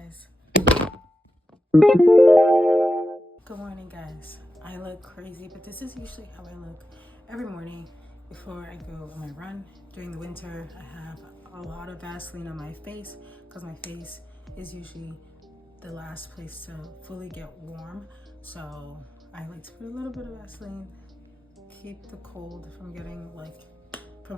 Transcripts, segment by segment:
guys. Good morning, guys. I look crazy, but this is usually how I look every morning before I go on my run. During the winter, I have a lot of Vaseline on my face because my face is usually the last place to fully get warm. So I like to put a little bit of Vaseline, keep the cold from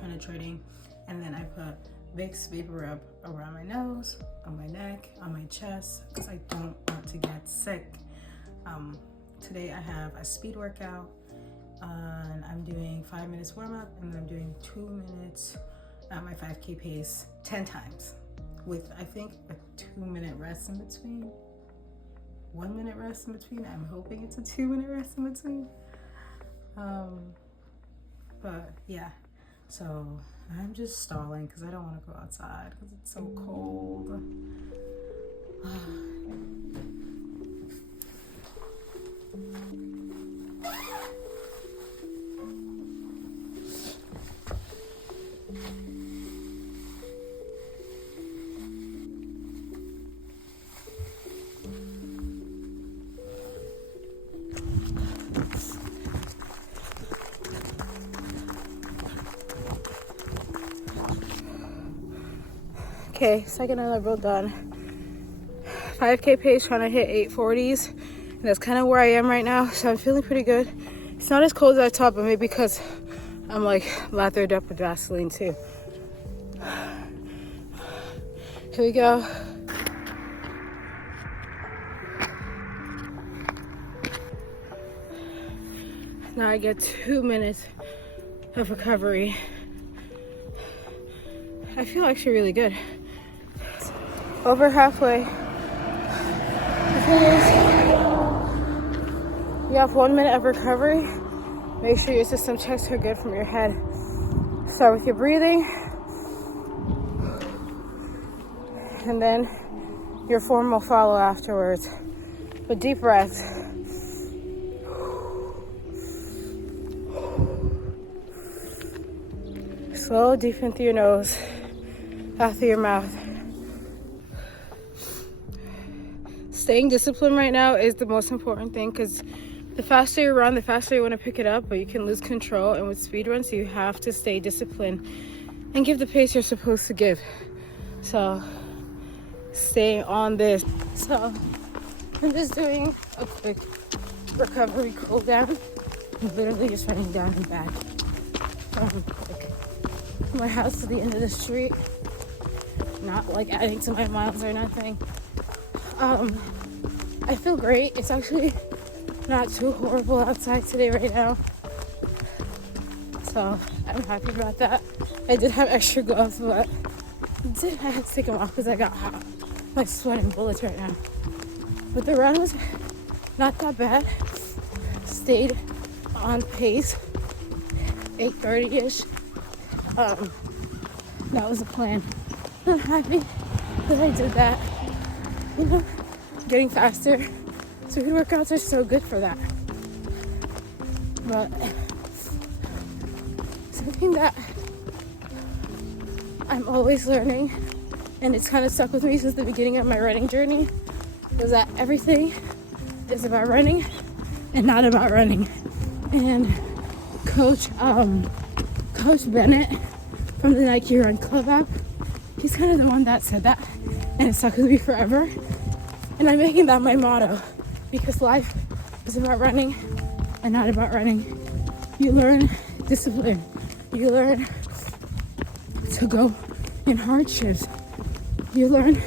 penetrating, and then I put Vicks Vapor Rub around my nose, on my neck, on my chest, because I don't want to get sick. Today I have a speed workout, and I'm doing 5 minutes warm up, and then I'm doing 2 minutes at my 5K pace 10 times, with I think a 2-minute rest in between. 1 minute rest in between. I'm hoping it's a 2-minute rest in between. But yeah, so I'm just stalling because I don't want to go outside because it's so cold. Okay, second interval done. 5K pace, trying to hit 840s. And that's kind of where I am right now, so I'm feeling pretty good. It's not as cold as I thought, but maybe because I'm like lathered up with Vaseline too. Here we go. Now I get 2 minutes of recovery. I feel actually really good. Over halfway. The thing is, you have 1 minute of recovery. Make sure your system checks are good from your head. Start with your breathing, and then your form will follow afterwards. But deep breaths. Slow, deep in through your nose, out through your mouth. Staying disciplined right now is the most important thing, because the faster you run, the faster you want to pick it up, but you can lose control. And with speed runs, you have to stay disciplined and give the pace you're supposed to give. So stay on this. So I'm just doing a quick recovery cool down. I'm literally just running down and back from my house to the end of the street. Not like adding to my miles or nothing. I feel great. It's actually not too horrible outside today right now, so I'm happy about that. I did have extra gloves, but I had to take them off because I got hot. I'm like sweating bullets right now. But the run was not that bad. Stayed on pace, 8:30-ish. That was the plan. I'm happy that I did that. You know, getting faster. Speed workouts are so good for that. But something that I'm always learning, and it's kind of stuck with me since the beginning of my running journey, is that everything is about running and not about running. And Coach Bennett from the Nike Run Club app, he's kind of the one that said that, and it stuck with me forever. And I'm making that my motto, because life is about running and not about running. You learn discipline. You learn to go in hardships. You learn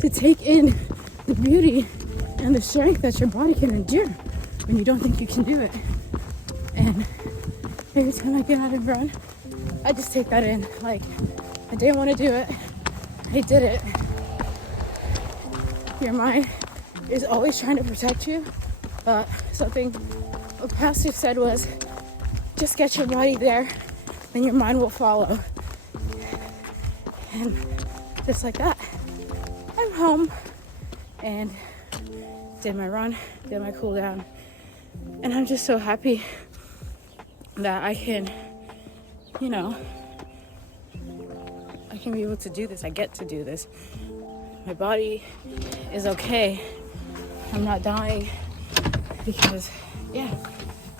to take in the beauty and the strength that your body can endure when you don't think you can do it. And every time I get out and run, I just take that in. Like, I didn't want to do it. I did it. Your mind is always trying to protect you. Something a pastor said was, just get your body there, then your mind will follow. And just like that, I'm home and did my run, did my cool down. And I'm just so happy that I can, I can be able to do this. I get to do this. my body is okay. I'm not dying because, yeah,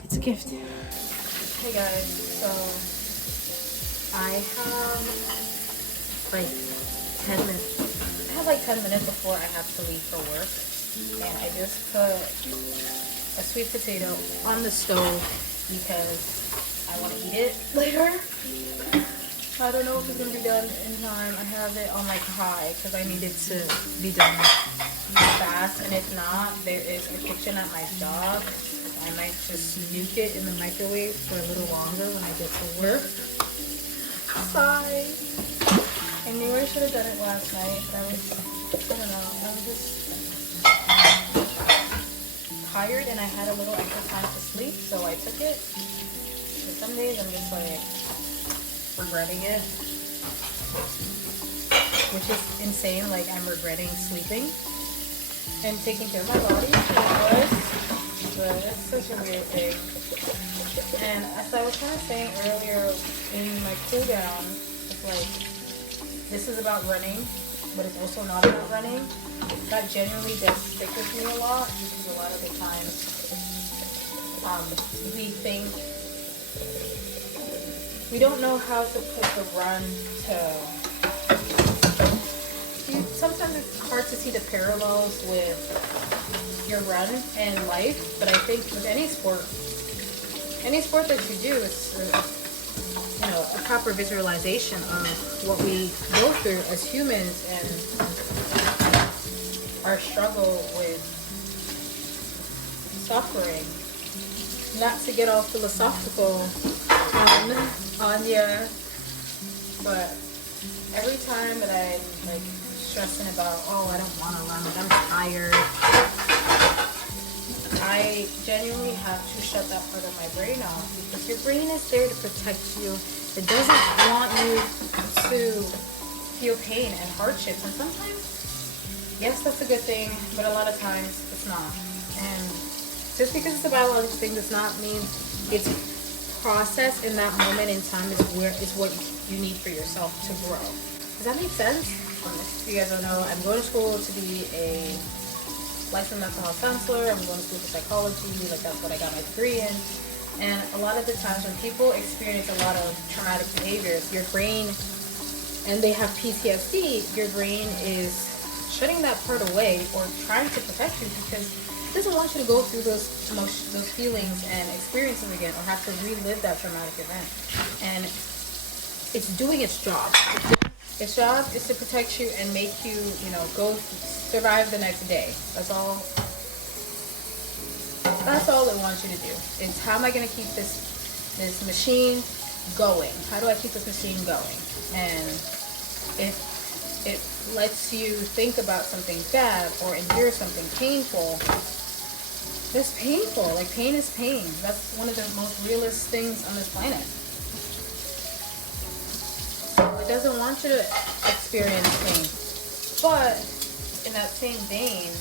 it's a gift. Hey guys, so I have like 10 minutes. I have like 10 minutes before I have to leave for work, and I just put a sweet potato on the stove because I want to eat it later. I don't know if it's gonna be done in time. I have it on like high because I need it to be done fast, and if not, there is a kitchen at my job. I might just nuke it in the microwave for a little longer when I get to work. Sorry. I knew I should have done it last night, but I don't know, I was just tired and I had a little extra time to sleep, so I took it. But some days I'm just like regretting it, which is insane. Like, I'm regretting sleeping and taking care of my body, but it's such a weird thing. And as I was kind of saying earlier in my cool down, it's like, this is about running, but it's also not about running. That genuinely does stick with me a lot, because a lot of the times we think we don't know how to put the run to. Sometimes it's hard to see the parallels with your run and life, but I think with any sport that you do, it's a proper visualization of what we go through as humans and our struggle with suffering. Not to get all philosophical on ya, but every time that I'm like stressing about, oh, I don't want to run, like I'm tired, I genuinely have to shut that part of my brain off, because your brain is there to protect you. It doesn't want you to feel pain and hardships, and sometimes, yes, that's a good thing, but a lot of times it's not. And just because it's a biological thing does not mean it's processed in that moment in time is what you need for yourself to grow. Does that make sense? If you guys don't know, I'm going to school to be a licensed mental health counselor. I'm going to school for psychology, like that's what I got my degree in. And a lot of the times when people experience a lot of traumatic behaviors, your brain, and they have PTSD, your brain is shutting that part away or trying to protect you, because it doesn't want you to go through those emotions, those feelings and experiences again, or have to relive that traumatic event. And it's doing its job. Its job is to protect you and make you, go survive the next day. That's all it wants you to do. It's, how am I going to keep this machine going? How do I keep this machine going? And if it lets you think about something bad or endure something painful, it's painful. Like, pain is pain. That's one of the most realist things on this planet. It doesn't want you to experience pain. But in that same vein,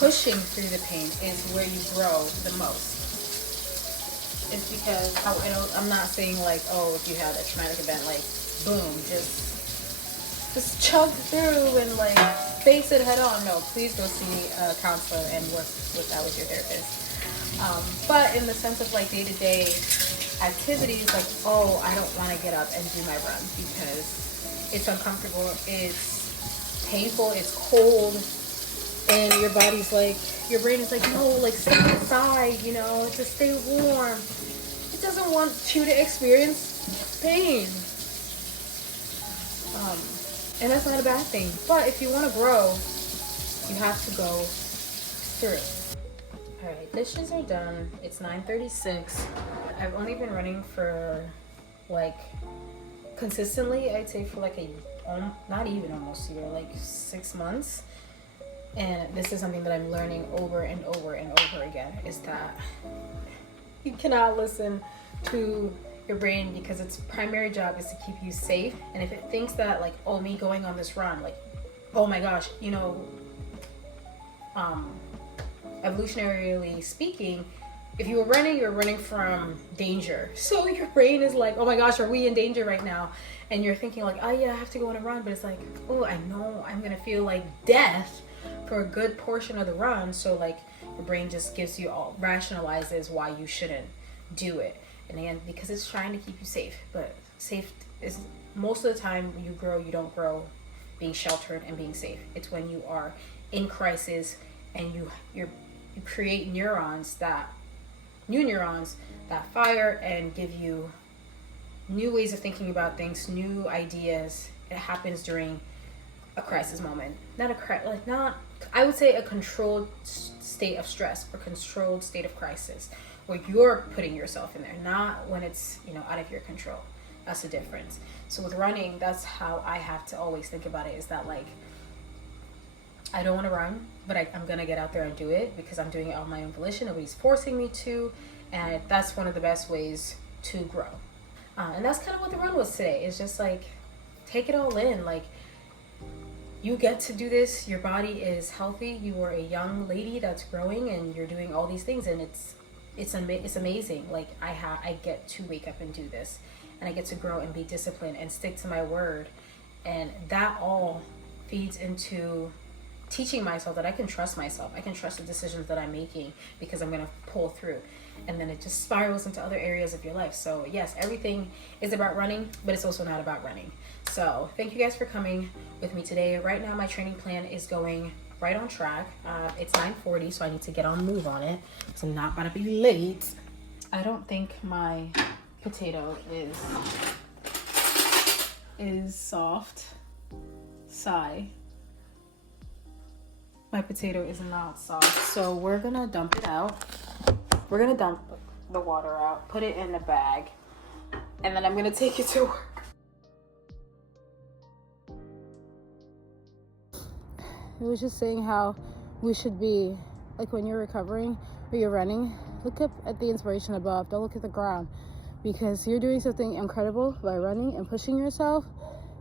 pushing through the pain is where you grow the most. It's because, I'm not saying like, oh, if you had a traumatic event, like, boom, just chug through and like face it head on. No, please go see a counselor and work with that with your therapist. But in the sense of like day-to-day activities, like, oh, I don't want to get up and do my run because it's uncomfortable, it's painful, it's cold, and your body's like, your brain is like, no, like, stay inside, just stay warm. It doesn't want you to experience pain. And that's not a bad thing. But if you want to grow, you have to go through. Alright, dishes are done. It's 9:36. I've only been running for like consistently, I'd say for like not even almost a year, like 6 months. And this is something that I'm learning over and over and over again, is that you cannot listen to your brain, because its primary job is to keep you safe. And if it thinks that like, oh, me going on this run, like, oh my gosh, evolutionarily speaking, if you were running, you're running from danger. So your brain is like, oh my gosh, are we in danger right now? And you're thinking like, oh yeah, I have to go on a run. But it's like, oh, I know I'm gonna feel like death for a good portion of the run. So like your brain just gives you all, rationalizes why you shouldn't do it. And again, because it's trying to keep you safe. But safe is, most of the time you grow, you don't grow being sheltered and being safe. It's when you are in crisis and you create new neurons that fire and give you new ways of thinking about things, new ideas. It happens during a crisis moment. I would say a controlled state of stress or controlled state of crisis, where you're putting yourself in there, not when it's, out of your control. That's the difference. So with running, that's how I have to always think about it, is that like, I don't want to run, but I'm going to get out there and do it because I'm doing it on my own volition. Nobody's forcing me to. And that's one of the best ways to grow. And that's kind of what the run was today. It's just like, take it all in. Like, you get to do this. Your body is healthy. You are a young lady that's growing and you're doing all these things. And it's amazing. Like, I get to wake up and do this. And I get to grow and be disciplined and stick to my word. And that all feeds into teaching myself that I can trust myself. I can trust the decisions that I'm making because I'm going to pull through. And then it just spirals into other areas of your life. So yes, everything is about running, but it's also not about running. So thank you guys for coming with me today. Right now, my training plan is going right on track. It's 9:40, so I need to get on move on it. So I'm not about to be late. I don't think my potato is soft. Sigh. My potato is not soft, so we're gonna dump it out. We're gonna dump the water out, put it in a bag, and then I'm gonna take it to work. It was just saying how we should be, like when you're recovering or you're running, look up at the inspiration above, don't look at the ground, because you're doing something incredible by running and pushing yourself.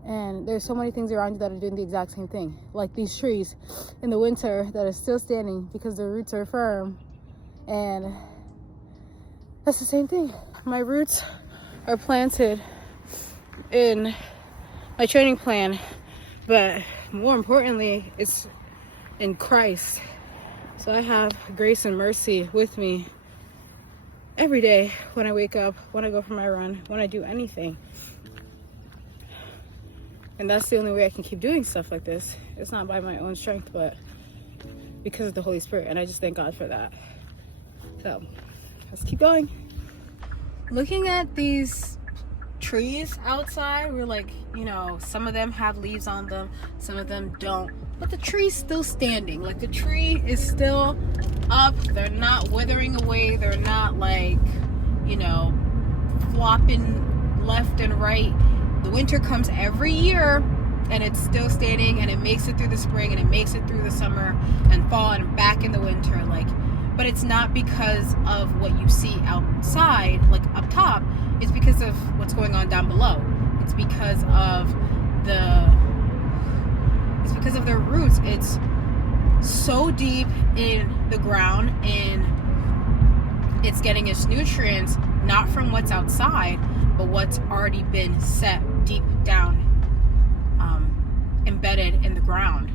And there's so many things around you that are doing the exact same thing. Like these trees in the winter that are still standing because their roots are firm. And that's the same thing. My roots are planted in my training plan, but more importantly, it's in Christ. So I have grace and mercy with me every day when I wake up, when I go for my run, when I do anything. And that's the only way I can keep doing stuff like this. It's not by my own strength, but because of the Holy Spirit. And I just thank God for that. So let's keep going. Looking at these trees outside, we're like, some of them have leaves on them, some of them don't. But the tree's still standing. Like the tree is still up. They're not withering away. They're not like, flopping left and right. The winter comes every year and it's still standing, and it makes it through the spring and it makes it through the summer and fall and back in the winter. But it's not because of what you see outside, like up top. It's because of what's going on down below. It's because of their roots. It's so deep in the ground and it's getting its nutrients not from what's outside, but what's already been set deep down, embedded in the ground,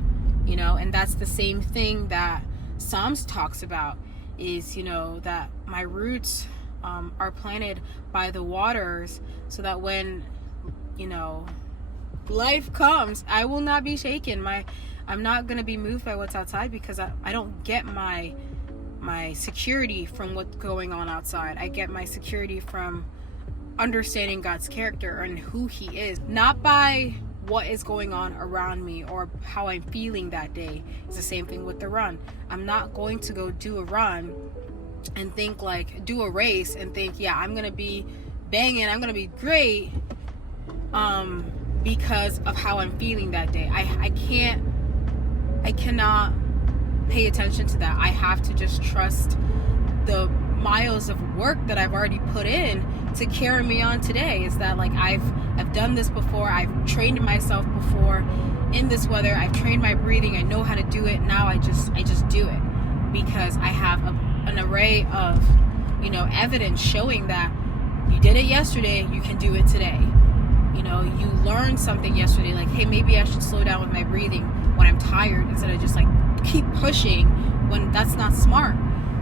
and that's the same thing that Psalms talks about, is, that my roots are planted by the waters, so that when, life comes, I will not be shaken. I'm not going to be moved by what's outside, because I don't get my security from what's going on outside. I get my security from understanding God's character and who He is, not by what is going on around me or how I'm feeling that day. It's the same thing with the run. I'm not going to go do a run and think do a race and think, yeah, I'm gonna be banging, I'm gonna be great, because of how I'm feeling that day. I cannot pay attention to that. I have to just trust the miles of work that I've already put in to carry me on today. Is that I've done this before, I've trained myself before in this weather, I've trained my breathing, I know how to do it. Now I just do it because I have an array of you know, evidence showing that you did it yesterday, you can do it today. You know, you learned something yesterday, like, hey, maybe I should slow down with my breathing when I'm tired instead of just like keep pushing when that's not smart.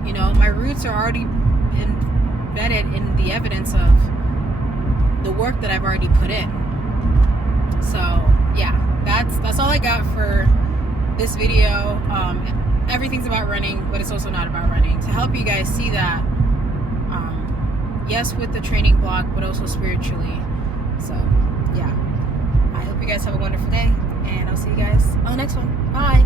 You know, my roots are already embedded in the evidence of the work that I've already put in. So yeah, that's all I got for this video. Everything's about running, but it's also not about running, to help you guys see that yes, with the training block, but also spiritually. So yeah, I hope you guys have a wonderful day, and I'll see you guys on the next one. Bye.